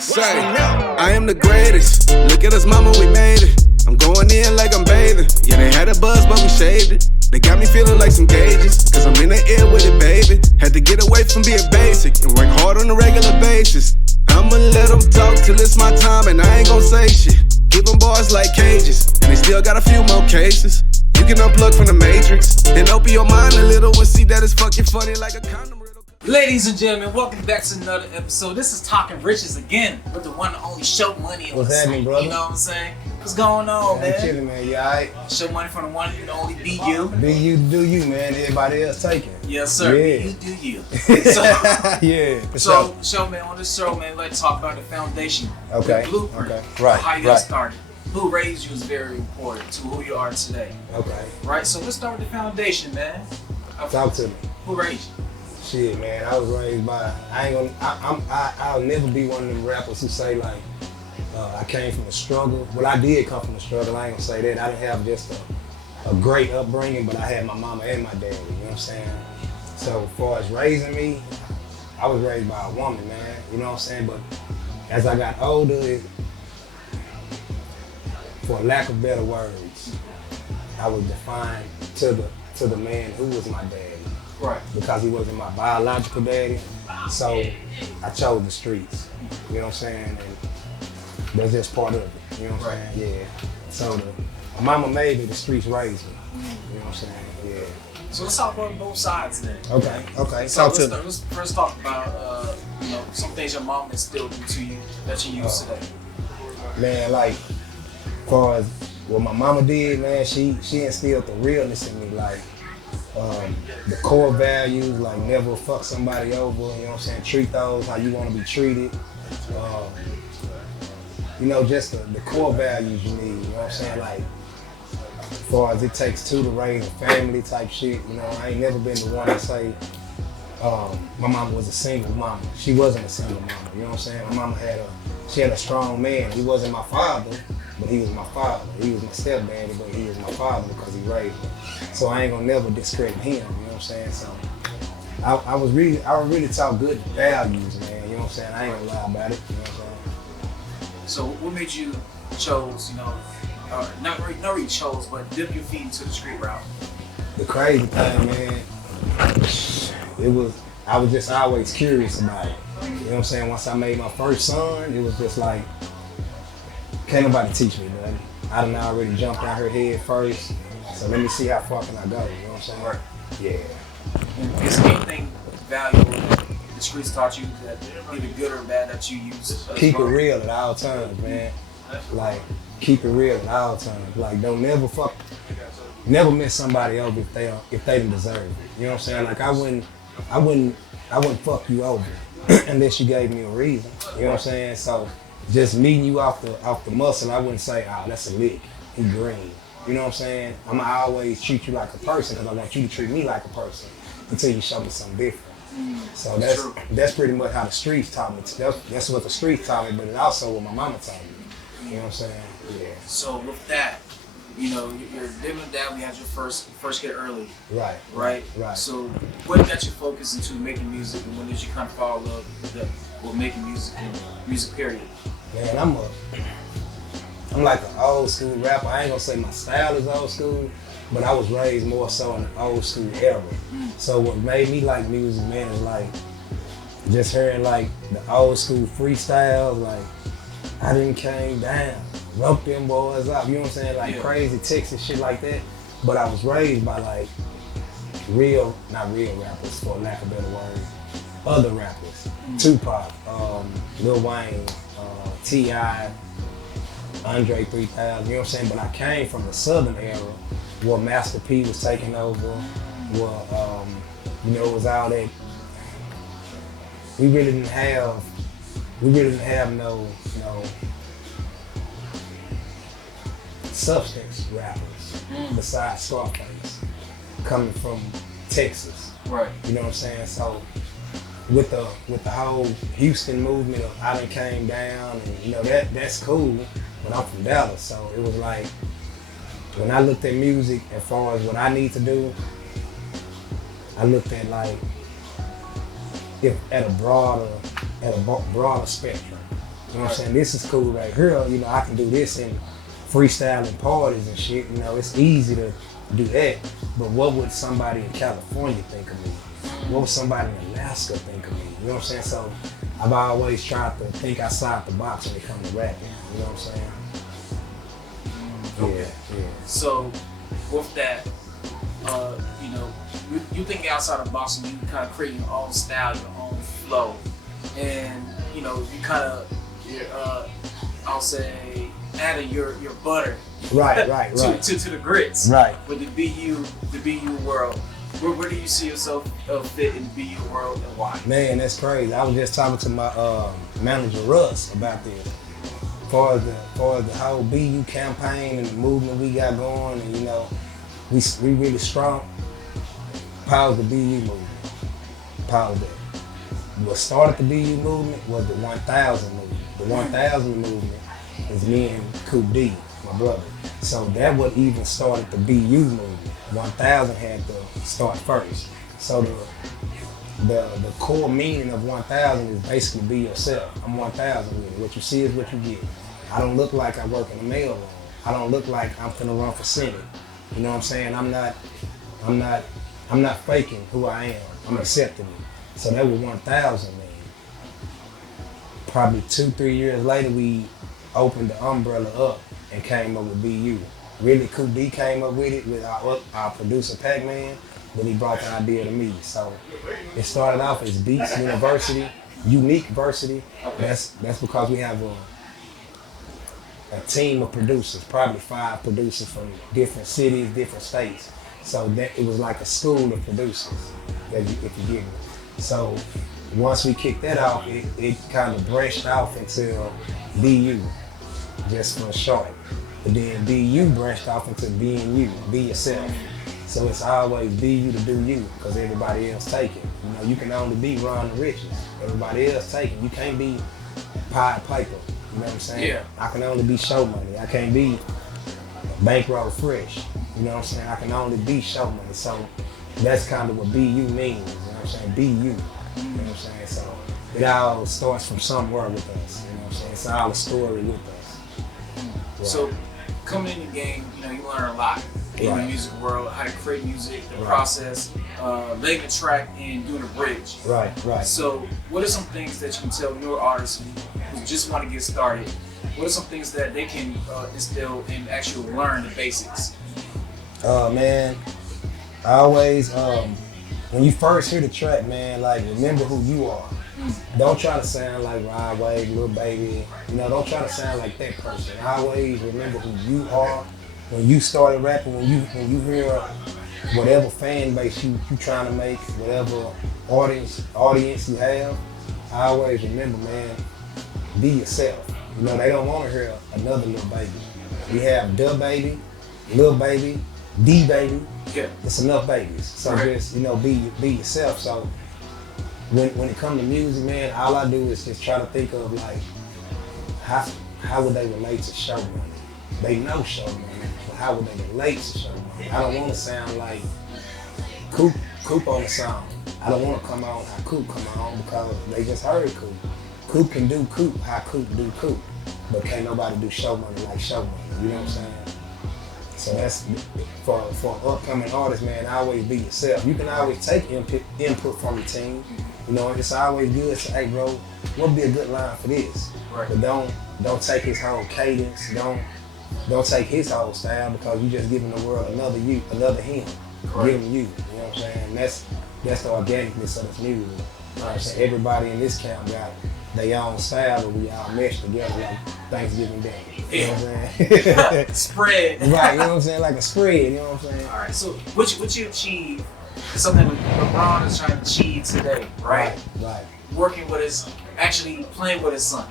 Say, I am the greatest. Look at us, mama, we made it. I'm going in like I'm bathing. Yeah, they had a buzz, but we shaved it. They got me feeling like some gauges, cause I'm in the air with it, baby. Had to get away from being basic and work hard on a regular basis. I'ma let them talk till it's my time, and I ain't gon' say shit. Give them bars like cages, and they still got a few more cases. You can unplug from the matrix and open your mind a little and see that it's fucking funny like a condom riddle. Ladies and gentlemen, welcome back to another episode. This is Talking Riches again with the one and only Sho Money. What's happening, brother? You know what I'm saying? What's going on, man? I'm chilling, man. You alright? Sho Money from the one and only Be You. Be you, do you, man. Everybody else taking. Yes, sir. Yeah. Be you, do you. Yeah. So, Sho, man, on this show, man, let's talk about the foundation. Okay. The blueprint. Okay. Right. How you got started. Who raised you is very important to who you are today. Okay. Right? So let's start with the foundation, man. Talk to me. Who raised you? Shit, man. I was raised by. I'll never be one of them rappers who say like, I came from a struggle. Well, I did come from a struggle. I ain't gonna say that. I didn't have just a great upbringing, but I had my mama and my daddy. You know what I'm saying? So as far as raising me, I was raised by a woman, man. You know what I'm saying? But as I got older, for lack of better words, I was defined to the man who was my daddy. Right. Because he wasn't my biological daddy. So I chose the streets. You know what I'm saying? And that's just part of it. You know what I'm saying? Yeah. So my mama made me, the streets raised me. You know what I'm saying? Yeah. So let's talk about both sides then. Okay. So let's first talk about some things your mom instilled into you that you use today. Man, like, as far as what my mama did, man, she instilled the realness in me, like the core values, like never fuck somebody over, you know what I'm saying? Treat those how you want to be treated. Just the core values you need, you know what I'm saying? Like, as far as it takes two to raise a family type shit, I ain't never been the one to say my mama was a single mama. She wasn't a single mama, you know what I'm saying? My mama had a strong man. He wasn't my father, but he was my father. He was my stepdaddy, but he was my father because he raised me. So I ain't gonna never discredit him, you know what I'm saying? So I was really taught good values, man, you know what I'm saying? I ain't gonna lie about it, you know what I'm saying? So what made you chose, not really chose, but dip your feet into the street route? The crazy thing, man, I was just always curious about it. You know what I'm saying? Once I made my first son, it was just like, can't nobody teach me nothing. I done already jumped out her head first, so let me see how far can I go, you know what I'm saying? Right. Yeah. Is anything valuable that the streets taught you, that either good or bad, that you use? Keep it real at all times, man. Like, keep it real at all times. Like, don't never miss somebody over if they didn't deserve it. You know what I'm saying? Like, I wouldn't fuck you over unless you gave me a reason. You know what I'm saying? So just meeting you off the muscle, I wouldn't say, oh, that's a lick, he green. You know what I'm saying? I'ma always treat you like a person because I want you to treat me like a person until you show me something different. So that's pretty much how the streets taught me. That's what the streets taught me, but it's also what my mama taught me. You know what I'm saying? Yeah. So with that, you're living with that. We had your first kid early. Right. Right. So what got you focused into making music, and when did you kind of fall in love with making music and music period? Man, I'm like an old school rapper. I ain't gonna say my style is old school, but I was raised more so in the old school era. So what made me like music, man, is like just hearing like the old school freestyles, like I done came down, rope them boys up, you know what I'm saying? Like crazy Texas shit like that. But I was raised by like not real rappers, for lack of better words, other rappers. Tupac, Lil Wayne, T.I., Andre 3000, you know what I'm saying? But I came from the Southern era where Master P was taking over, where, it was all that. We really didn't have no substance rappers besides Scarface coming from Texas. Right. You know what I'm saying? So with the whole Houston movement of I done came down and that's cool, but I'm from Dallas, so it was like when I looked at music as far as what I need to do, I looked at like if at a broader spectrum. You know what I'm saying? This is cool right here. You know, I can do this in freestyling parties and shit. You know, it's easy to do that. But what would somebody in California think of me? What would somebody in Alaska think of me? You know what I'm saying? So I've always tried to think outside the box when it comes to rapping. You know what I'm saying? Okay. Yeah. So with that, you know, you think outside the box and you kind of create your own style, your own flow, and you know, you kind of, I'll say, adding your butter, Right. to the grits, Right. With the BU world. Where do you see yourself fit in the BU world and why? Man, that's crazy. I was just talking to my manager Russ about this. For the whole BU campaign and the movement we got going, and you know, we really strong. Power's the BU movement. Power's that. What started the BU movement was the 1000 movement. The 1000 movement is me and Coop D, my brother. So that what even started the BU movement. 1000 had to start first. So the core meaning of 1000 is basically be yourself. I'm 1000 with it. What you see is what you get. I don't look like I work in a mail room. I don't look like I'm finna run for Senate. You know what I'm saying? I'm not faking who I am. I'm accepting it. So that was 1000 man. Probably 2-3 years later, we opened the umbrella up and came up with BU. Really, Coop D came up with it with our producer Pac-Man, but he brought the idea to me. So it started off as Beats University, Unique Versity. That's because we have a team of producers, probably 5 producers from different cities, different states. So that it was like a school of producers, if you get me. So once we kicked that off, it kind of branched off into BU, just for short. But then BU branched off into being you, be yourself. So it's always be you to do you, because everybody else take it. You know, you can only be Ron the Richest. Everybody else take it. You can't be Pied Piper. You know what I'm saying? Yeah. I can only be Sho Money. I can't be Bankroll Fresh. You know what I'm saying? I can only be Sho Money. So that's kind of what BU means. You know what I'm saying? Be you. You know what I'm saying? So it all starts from somewhere with us. You know what I'm saying? It's all a story with us. Right. So coming in the game, you know, you learn a lot in the music world, how to create music, the process, laying the track and doing a bridge. Right. So what are some things that you can tell newer artists who just want to get started? What are some things that they can instill and actually learn the basics? Man, I always, when you first hear the track, man, like, remember who you are. Don't try to sound like Rod Wave, Lil Baby. You know, don't try to sound like that person. Always remember who you are. When you started rapping, when you hear whatever fan base you trying to make, whatever audience you have, I always remember, man, be yourself. You know, they don't want to hear another Lil Baby. We have Da Baby, Lil Baby, D Baby. Yeah. It's enough babies. So just, you know, be yourself. So when it comes to music, man, all I do is just try to think of like how would they relate to Sho Money? They know Sho Money, but how would they relate to Sho Money? I don't want to sound like Coop on the song. I don't want to come on how Coop come on because they just heard Coop. Coop can do Coop how Coop do Coop, but can't nobody do Sho Money like Sho Money. You know what I'm saying? So that's for upcoming artists, man. Always be yourself. You can always take input from the team. You know, it's always good to say, hey, bro, what would be a good line for this? Right. But don't take his whole cadence. Don't take his whole style because you just giving the world another him. Right. Giving you. You know what I'm saying? That's the organicness of this music. You know what I'm saying? Everybody in this camp got their own style, but we all mesh together like Thanksgiving Day. You know what I'm saying? Spread. Right, you know what I'm saying? Like a spread, you know what I'm saying? All right, so what you achieve is something that LeBron is trying to achieve today, right? Right. Working with his, actually playing with his son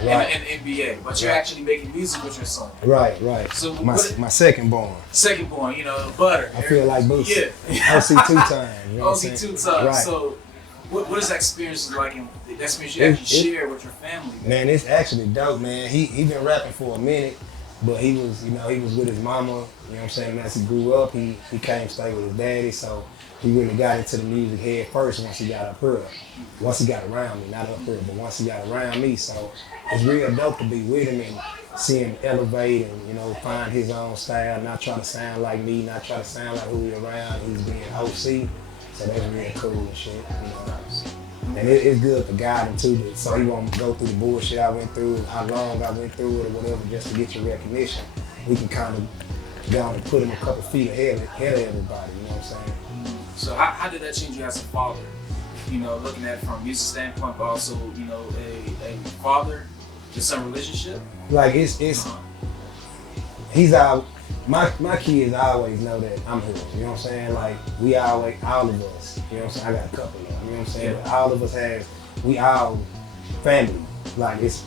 in the NBA, but you're actually making music with your son. Right. So my second born. Second born, you know, butter. I feel like Boosie. Yeah. OC 2 times. You know OC 2 times. Right. So what is that experience like? That experience you actually share with your family? Man, it's actually dope, man. He been rapping for a minute. But he was, he was with his mama, you know what I'm saying? And as he grew up, he came stay with his daddy, so he really got into the music head first once he got up here. Once he got around me, not up here, but once he got around me. So it's real dope to be with him and see him elevate and, find his own style, not try to sound like me, not try to sound like who he around. He's being OC, so that's real cool and shit, And it's good to guide him too, so he won't go through the bullshit I went through, how long I went through it or whatever, just to get your recognition. We can kind of go and put him a couple feet ahead of everybody, you know what I'm saying? So how did that change you as a father? Looking at it from a music standpoint, but also, a father to son relationship? Like he's our, my kids always know that I'm here, you know what I'm saying? Like we always, all of us, you know what I'm saying? I got a couple of them, you know what I'm saying? But all of us we all family. Like it's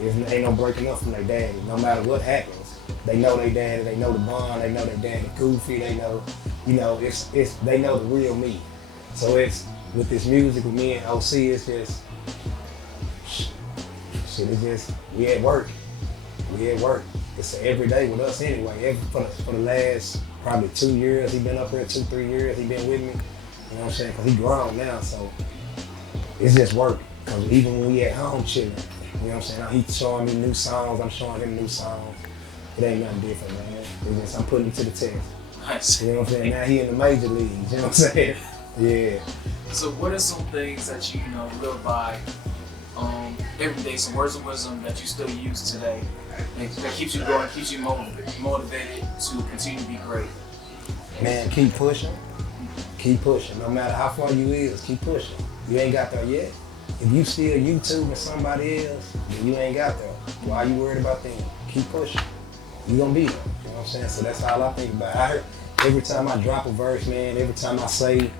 ain't no breaking up from their daddy, no matter what happens. They know their daddy, they know the bond, they know their daddy goofy, they know, they know the real me. So it's, with this music, with me and OC, it's just, we at work. It's every day with us anyway. For the last probably 2 years, he been up here, 2-3 years, he been with me. You know what I'm saying? Because he grown now, so it's just work. Because even when we at home chilling, you know what I'm saying? He's showing me new songs, I'm showing him new songs. It ain't nothing different, man. It's just, I'm putting him to the test. Nice. You know what I'm saying? Now he in the major leagues, you know what I'm saying? Yeah. So what are some things that you live by every day, some words of wisdom that you still use today that keeps you going, keeps you motivated to continue to be great? Man, keep pushing. Keep pushing. No matter how far you is, keep pushing. You ain't got there yet. If you still YouTubing somebody else, then you ain't got there. Why you worried about them? Keep pushing. You gonna be there. You know what I'm saying? So that's all I think about. I heard every time I drop a verse, man, every time I say,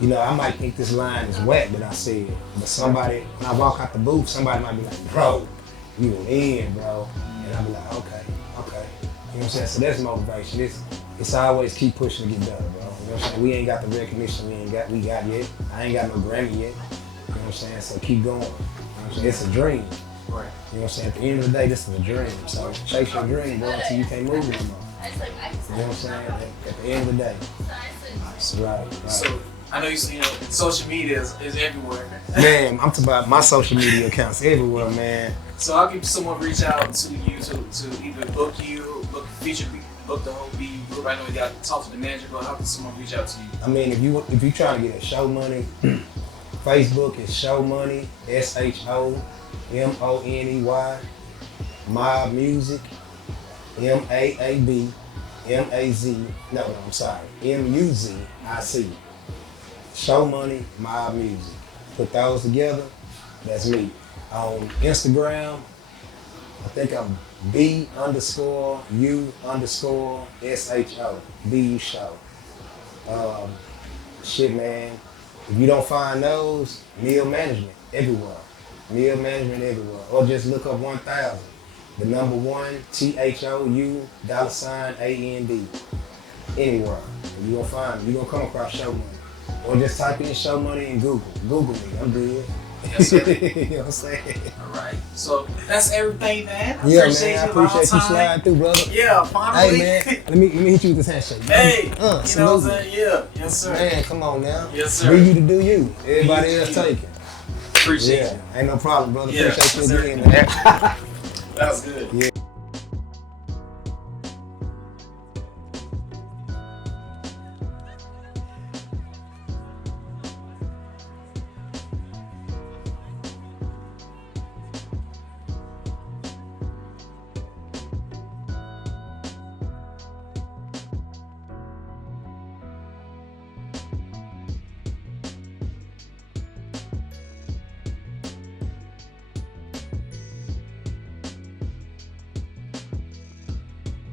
I might think this line is whack that I said, but somebody, when I walk out the booth, somebody might be like, bro, you were in, bro. And I'll be like, okay. You know what I'm saying? So that's motivation. It's always keep pushing to get better, bro. You know what I'm saying? We ain't got the recognition we got yet. I ain't got no Grammy yet. You know what I'm saying? So keep going. You know what I'm saying? It's a dream. Right. You know what I'm saying? At the end of the day, this is a dream. So chase your dream, bro, until you can't move no more. You know what I'm saying? At the end of the day. Right. So I know social media is everywhere. Man, I'm talking about my social media accounts everywhere, man. So how can someone reach out to you to either book you, book the whole beat? I know you got to talk to the manager, but how can someone reach out to you? I mean, if you trying to get a Sho Money, Facebook is Sho Money, SHOMONEY, Mob Music, MAAB, MUZIC. Sho Money, Mob Music. Put those together, that's me. On Instagram, I think I'm B_U_SHO, BU Show. Shit, man. If you don't find those, Meal Management everywhere. Meal Management everywhere. Or just look up 1000. The number 1, THOU$AND. Anywhere. You gonna find me. You gonna come across Sho Money. Or just type in Sho Money in Google. Google me. I'm good. Yes, sir. You know what I'm saying? All right. So that's everything, man. Yeah, man. I appreciate you sliding through, brother. Yeah, finally. Hey, man. Let me hit you with this handshake. Hey, you know what I'm salute. saying? Yeah. Yes, sir. Man, come on now. Yes, sir. Do you to do you. Everybody else taking. Appreciate Yeah, ain't no problem, brother. Yeah, Appreciate you sir. again, man. That was good. Yeah.